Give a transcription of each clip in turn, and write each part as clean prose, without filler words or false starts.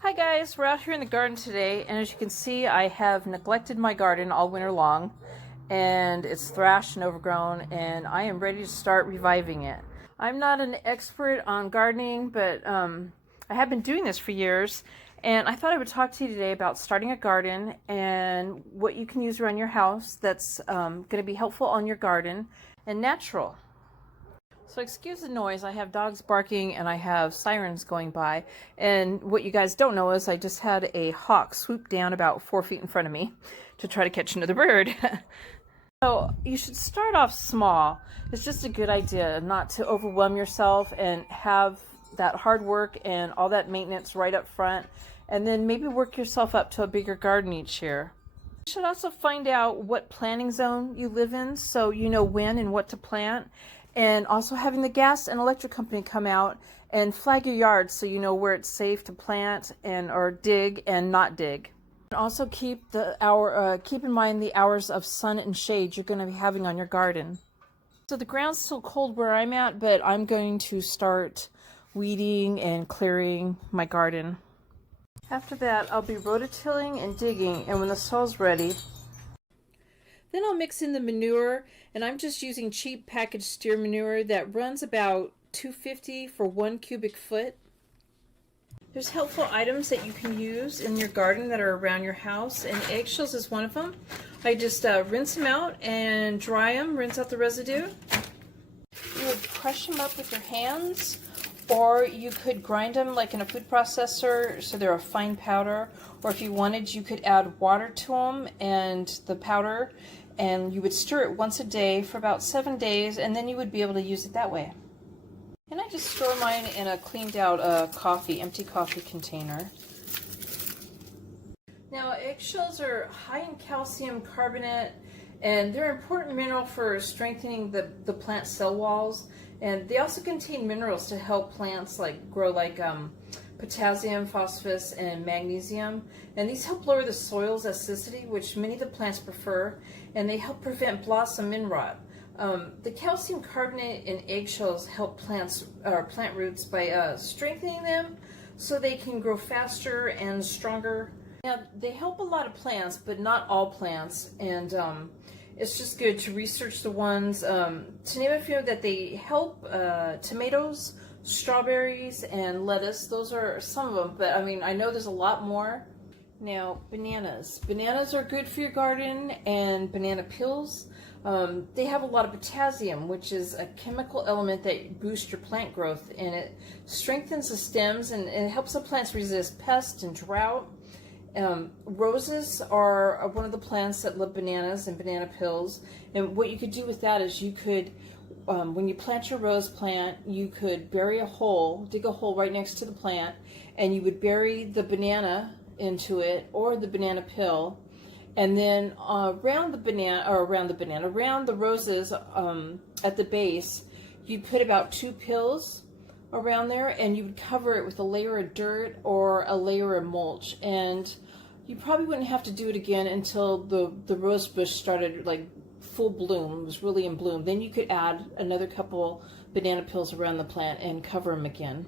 Hi guys, we're out here in the garden today, and as you can see I have neglected my garden all winter long, and it's thrashed and overgrown, and I am ready to start reviving it. I'm not an expert on gardening, but I have been doing this for years, and I thought I would talk to you today about starting a garden and what you can use around your house that's going to be helpful on your garden and natural. So excuse the noise, I have dogs barking and I have sirens going by. And what you guys don't know is I just had a hawk swoop down about 4 feet in front of me to try to catch another bird. So you should start off small. It's just a good idea not to overwhelm yourself and have that hard work and all that maintenance right up front. And then maybe work yourself up to a bigger garden each year. You should also find out what planting zone you live in so you know when and what to plant. And also having the gas and electric company come out and flag your yard so you know where it's safe to plant and or dig and not dig. And also keep in mind the hours of sun and shade you're going to be having on your garden. So the ground's still cold where I'm at, but I'm going to start weeding and clearing my garden. After that, I'll be rototilling and digging, and when the soil's ready, then I'll mix in the manure, and I'm just using cheap packaged steer manure that runs about $2.50 for 1 cubic foot. There's helpful items that you can use in your garden that are around your house, and eggshells is one of them. I just rinse them out and dry them, rinse out the residue. You would crush them up with your hands, or you could grind them like in a food processor so they're a fine powder, or if you wanted you could add water to them and the powder, and you would stir it once a day for about 7 days, and then you would be able to use it that way. And I just store mine in a cleaned out empty coffee container. Now eggshells are high in calcium carbonate, and they're an important mineral for strengthening the plant cell walls, and they also contain minerals to help plants grow like potassium, phosphorus, and magnesium, and these help lower the soil's acidity, which many of the plants prefer, and they help prevent blossom end rot. The calcium carbonate in eggshells help plant roots by strengthening them so they can grow faster and stronger. Now, they help a lot of plants, but not all plants, and it's just good to research the ones, to name a few that they help. Tomatoes, strawberries, and lettuce, those are some of them, but I mean, I know there's a lot more. Now, bananas. Bananas are good for your garden, and banana peels. They have a lot of potassium, which is a chemical element that boosts your plant growth, and it strengthens the stems, and it helps the plants resist pests and drought. Roses are one of the plants that love bananas and banana peels, and what you could do with that is you could, when you plant your rose plant, you could dig a hole right next to the plant, and you would bury the banana into it or the banana peel, and then around the roses at the base, you'd put about 2 pills around there, and you would cover it with a layer of dirt or a layer of mulch, and you probably wouldn't have to do it again until the rose bush started like full bloom, was really in bloom. Then you could add another couple banana peels around the plant and cover them again.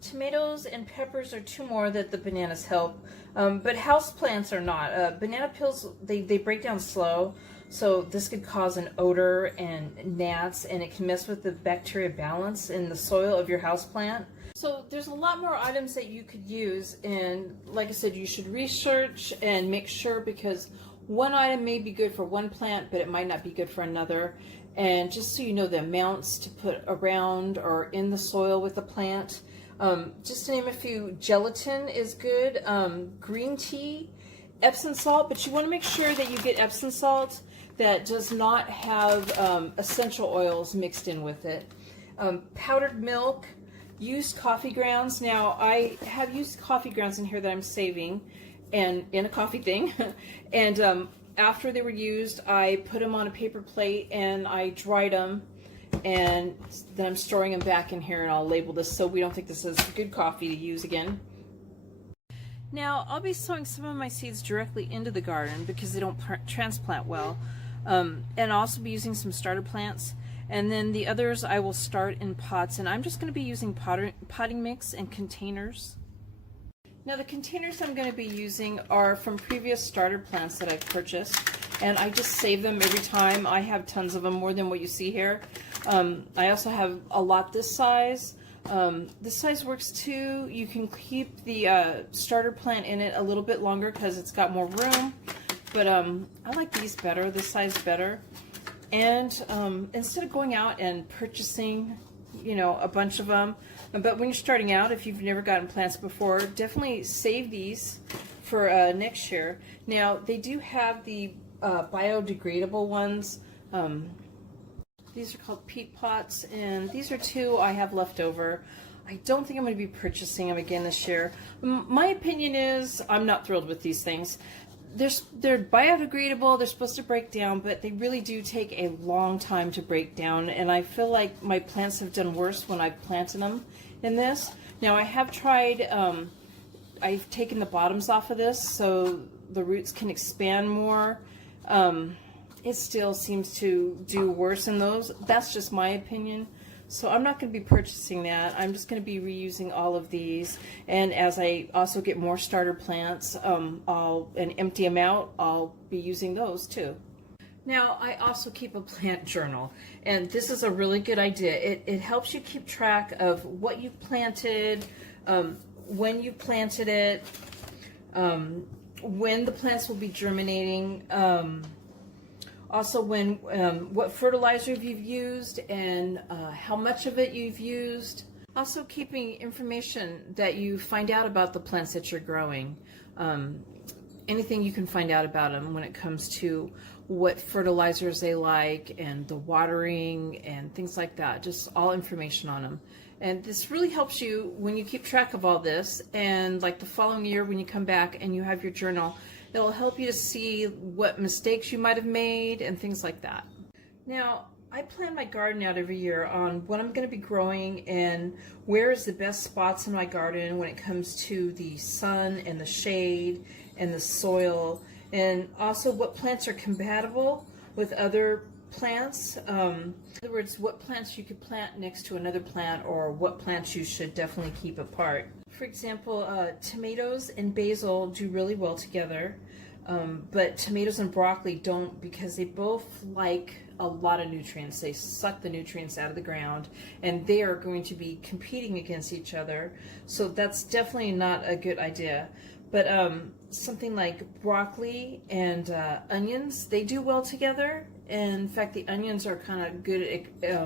Tomatoes and peppers are 2 more that the bananas help, but house plants are not. Banana peels, they break down slow, so this could cause an odor and gnats, and it can mess with the bacteria balance in the soil of your house plant. So there's a lot more items that you could use, and like I said, you should research and make sure, because one item may be good for one plant, but it might not be good for another. And just so you know the amounts to put around or in the soil with the plant. Just to name a few, gelatin is good, green tea, Epsom salt, but you want to make sure that you get Epsom salt that does not have essential oils mixed in with it. Powdered milk, used coffee grounds. Now, I have used coffee grounds in here that I'm saving, and in a coffee thing, and after they were used, I put them on a paper plate and I dried them, and then I'm storing them back in here, and I'll label this so we don't think this is good coffee to use again. Now, I'll be sowing some of my seeds directly into the garden because they don't transplant well, and I'll also be using some starter plants, and then the others I will start in pots, and I'm just going to be using potting mix and containers. Now the containers I'm going to be using are from previous starter plants that I've purchased, and I just save them every time. I have tons of them, more than what you see here. I also have a lot this size. This size works too. You can keep the starter plant in it a little bit longer because it's got more room, but I like these better, this size better. And instead of going out and purchasing, you know, a bunch of them, but when you're starting out, if you've never gotten plants before, definitely save these for next year. Now they do have the biodegradable ones. These are called peat pots, and these are 2 I have left over. I don't think I'm going to be purchasing them again this year. My opinion is I'm not thrilled with these things. They're biodegradable, they're supposed to break down, but they really do take a long time to break down, and I feel like my plants have done worse when I've planted them in this. Now I have tried, I've taken the bottoms off of this so the roots can expand more. It still seems to do worse in those. That's just my opinion. So I'm not going to be purchasing that. I'm just going to be reusing all of these. And as I also get more starter plants and empty them out, I'll be using those too. Now, I also keep a plant journal, and this is a really good idea. It helps you keep track of what you've planted, when you planted it, when the plants will be germinating, also what fertilizer you've used and how much of it you've used. Also keeping information that you find out about the plants that you're growing. Anything you can find out about them when it comes to what fertilizers they like and the watering and things like that. Just all information on them. And this really helps you when you keep track of all this, and like the following year when you come back and you have your journal, it'll help you to see what mistakes you might have made and things like that. Now, I plan my garden out every year on what I'm going to be growing and where is the best spots in my garden when it comes to the sun and the shade and the soil, and also what plants are compatible with other plants. In other words, what plants you could plant next to another plant, or what plants you should definitely keep apart. For example, tomatoes and basil do really well together, but tomatoes and broccoli don't, because they both like a lot of nutrients. They suck the nutrients out of the ground, and they are going to be competing against each other, so that's definitely not a good idea. But something like broccoli and onions, they do well together. And in fact, the onions are kind of good at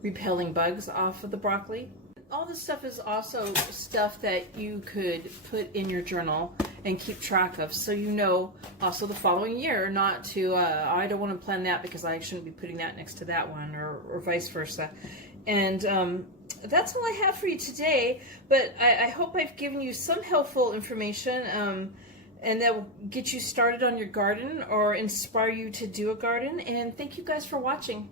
repelling bugs off of the broccoli. All this stuff is also stuff that you could put in your journal and keep track of, so you know also the following year not to, I don't want to plant that because I shouldn't be putting that next to that one, or vice versa. And that's all I have for you today, but I hope I've given you some helpful information and that will get you started on your garden or inspire you to do a garden. And thank you guys for watching.